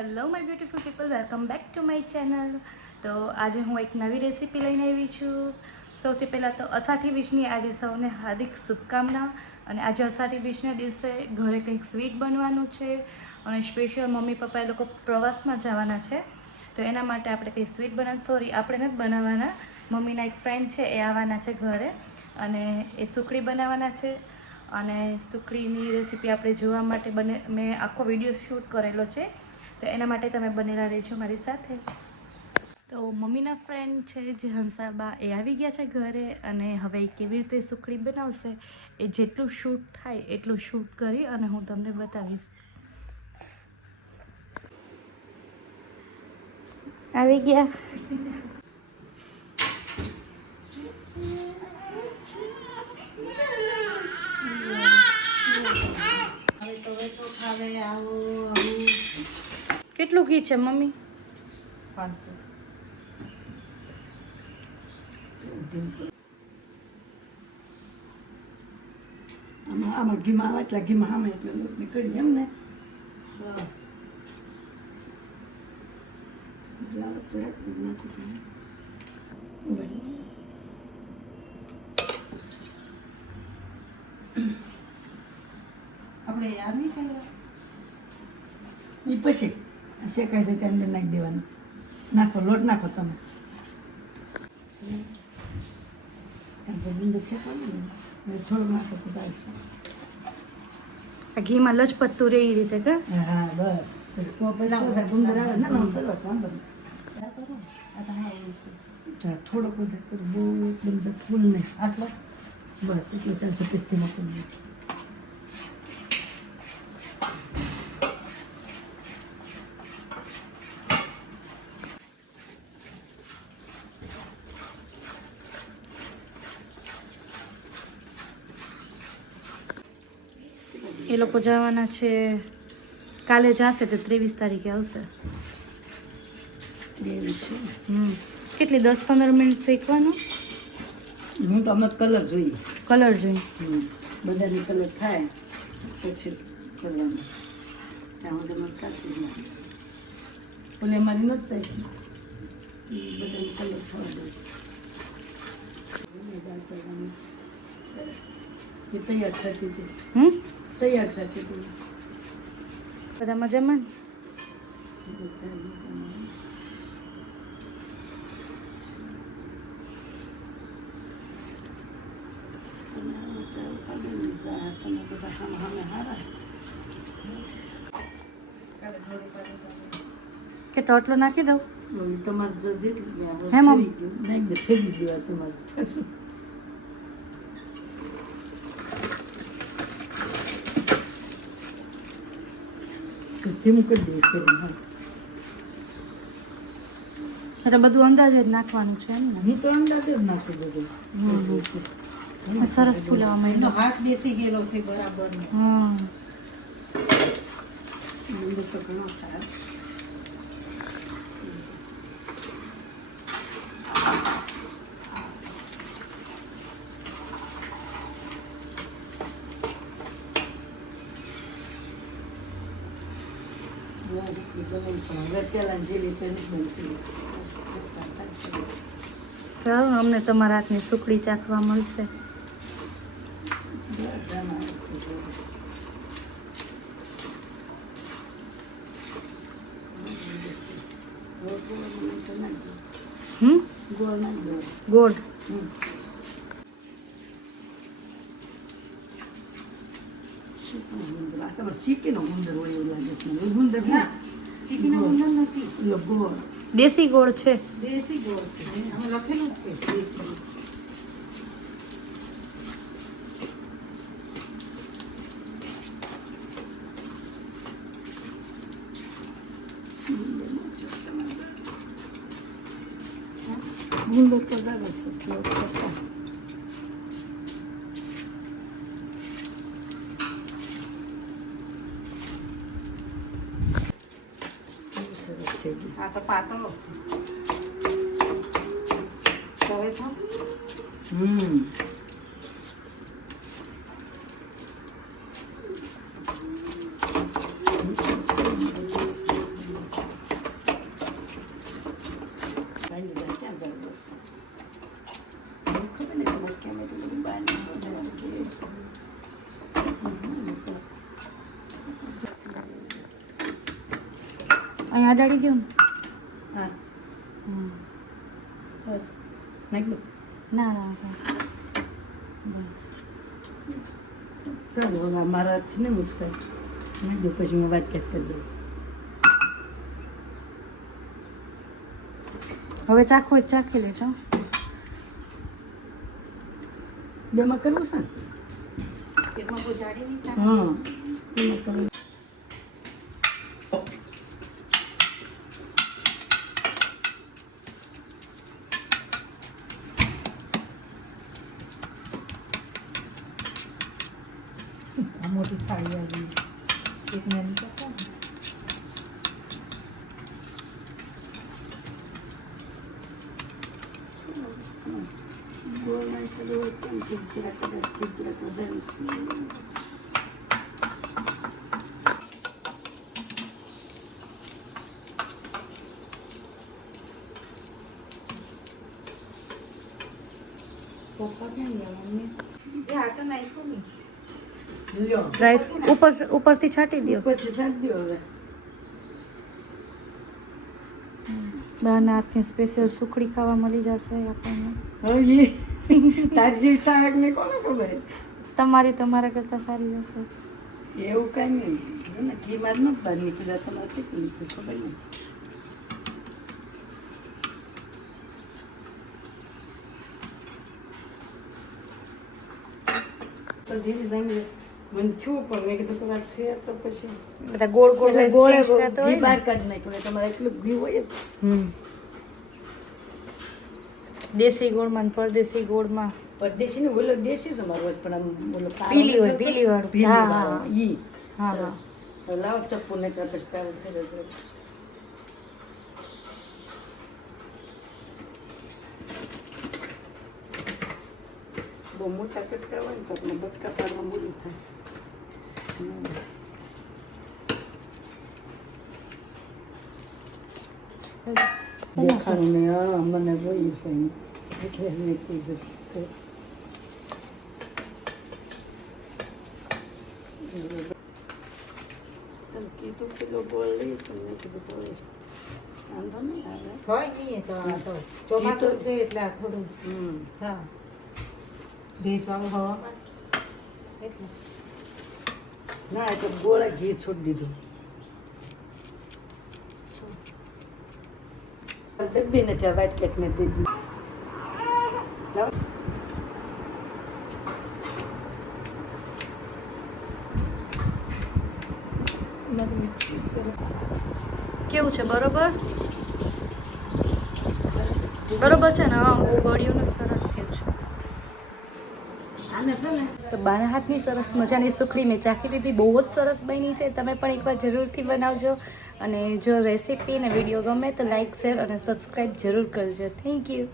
Hello my beautiful people welcome back to my channel તો આજે હું એક નવી રેસીપી લઈને આવી છું. સૌથી પહેલાં તો અષાઠી બીજની આજે સૌને હાર્દિક શુભકામના અને આજે અષાઠી બીજના દિવસે ઘરે કંઈક સ્વીટ બનવાનું છે અને સ્પેશિયલ મમ્મી પપ્પા એ લોકો પ્રવાસમાં જવાના છે. તો એના માટે આપણે કંઈ સ્વીટ બનાવ સોરી આપણે નથી બનાવવાના. મમ્મીના એક ફ્રેન્ડ છે, એ આવવાના છે ઘરે અને એ સુખડી બનાવવાના છે. અને સુખડીની રેસીપી આપણે જોવા માટે બને મેં આખો વીડિયો શૂટ કરેલો છે. તો એના માટે તમે બનેલા રહેજો મારી સાથે. તો મમ્મીના ફ્રેન્ડ છે જે હંસાબા, એ આવી ગયા છે ઘરે અને હવે કેવી રીતે સુખડી બનાવશે, એ જેટલું શૂટ થાય એટલું શૂટ કરી અને હું તમને બતાવીશ. આવી ગયા. હવે તો વેચો ખાવે, આવો આવું કેટલું ઘી છે મમ્મી? પાંચસો. આમાં આમાં ઘીમાં આવે એટલે ઘીમાં આમે એટલે લોટ નીકળી એમ ને? બસ. આપણે યાદ નહીં કર્યા? ઈ પછી. શેકાય છે ત્યાં અંદર નાખી દેવાનું નાખો લોટ નાખો તમે એમ તો ગુંદર શેકવાનું ને હવે થોડું નાખો તો ચાલશે આ ઘીમાં લચપત્તું રહે એ રીતે કા હા હા બસ પછી તો પેલા બધા ગુંદર આવે ના ના ચલો વાંધો નહીં આ કરો આ તો હા એવું છે હા, થોડોક વધારે કરો બહુ એકદમ જ ફૂલ નહીં આટલો બસ એટલે ચાલશે પિસ્તી મૂકી એ લોકો જવાના છે. કાલે જશે તો ત્રેવીસ તારીખે આવશે. હમ. કેટલી દસ પંદર મિનિટ શીખવાનું હું તો અમે કલર જોઈએ. કલર જોઈ હમ. બધાની કલર થાય પછી કરવાનું. ત્યાં મારી કાઢી દેવાનું ઓલે અમારી નથી બધાની કલર થવા દઉં એ તૈયાર થતી હતી. તૈયાર થતી બધા મજામાં કે ટોટલો નાખી દઉં તમારે હે, મમ? થઈ ગયું. નહીં થઈ ગયું તમારે ધીમું કરી દઈએ ફેરી એટલે બધું અંદાજે જ નાખવાનું છે એમ ને? હું તો અંદાજે જ નાખી બધું. સરસ ફૂલાવા માંડ્યો. હાથ બેસી ગયેલો છે બરાબર હા તો ઘણો થાય રચેલા જેવી તો નથી બનતી સારું અમને તમારા હાથની સુખડી ચાખવા મળશે. ગોળ. ગોળ સીટીનો ગુંદર હોય એવું લાગે છે. ગુંદર ના? દેશી ગોળ છે દેશી ગોળ છે આમાં લખેલું જ છે દેશી ગુંદર તો લાગે છે slow કરતા. બહુ સરસ થઈ ગઈ આ તો પાતળો છે. હવે તો? હમ કેમ એટલું બધું બહાર નહીં બનાવવાનું કે અહીંયા અડાડી ગયો હા. બસ. નાખ દો. ના ના ના. બસ. ચાલો હવે મારાથી ને મુશ્કેલ. નાખ દો પછી હું વાત કરતા દઉં. હવે ચાખો જ ચાખી લેજો. બેમાં કરવું છે ને? બેમાં બહુ જાડી નહીં હા એમાં કરવું આ મોટી થાળી આવી એક નાની કરતા ને. ગોળમાં શરૂ હોય પણ કે જરાક કદાચ કે જરાક વધારે છે. ડ્રાય ઉપર ઉપરથી છાંટી દો ઉપરથી છાંટી દો હવે. બાના હાથની સ્પેશિયલ સુખડી ખાવા મળી જશે આપણને. તારી જેવી તારક ને કોને ખબર? તમારી તમારા કરતાં સારી જશે એવું કાંઈ નહીં. જો ને ઘી માર નથી બહાર નીકળ્યા તમારે કેટલું નીકળ્યું ખબર નહીં. તો જેવી જાણી મને છું પણ મેં કીધું છે તો પછી બધા ગોળ ગોળ ગોળે ઘી બહાર કાઢી નાખ્યું તમારે એટલું ઘી હોય જ. દેશી ગોળમાં પરદેશી ગોળમાં. પરદેશી ને બોલો દેશી જ અમારો પણ આમ બોલો પીલી હોય, પીલી વાળું. પીલી હા, હા. ઈ. હા હા. લાવ ચપ્પુ ને કર પછી કરે બહુ મોટા કટકા હોય ને તો આપણે બટકા પાડવા મોડું થાય. હમ. દેખાડું ને હા મને જોઈ છે એને. એટલે મેં કીધું કે તમે કીધું કિલો ગોળ લઈ તો મેં કીધું તો વાંધો નહીં આવે હોય નહીં એ તો આ તો ચોમાસું છે એટલે આ થોડું હમ હા ભેજવાળું હવામાન એટલે ના, એ તો ગોળા ઘી છોડી દીધું. ડબ્બી નથી આ વાટકેટ મેં દીધી. કેવું છે? બરોબર? બરોબર છે ને? હા બહુ બળ્યું ને સરસ થયું છે. તો બાના હાથની સરસ મજાની સુખડી મેં ચાખી લીધી બહુ જ સરસ બની છે. તમે પણ એકવાર જરૂરથી બનાવજો. અને જો રેસીપી અને વીડિયો ગમે તો લાઇક શેર અને સબસ્ક્રાઈબ જરૂર કરજો. Thank you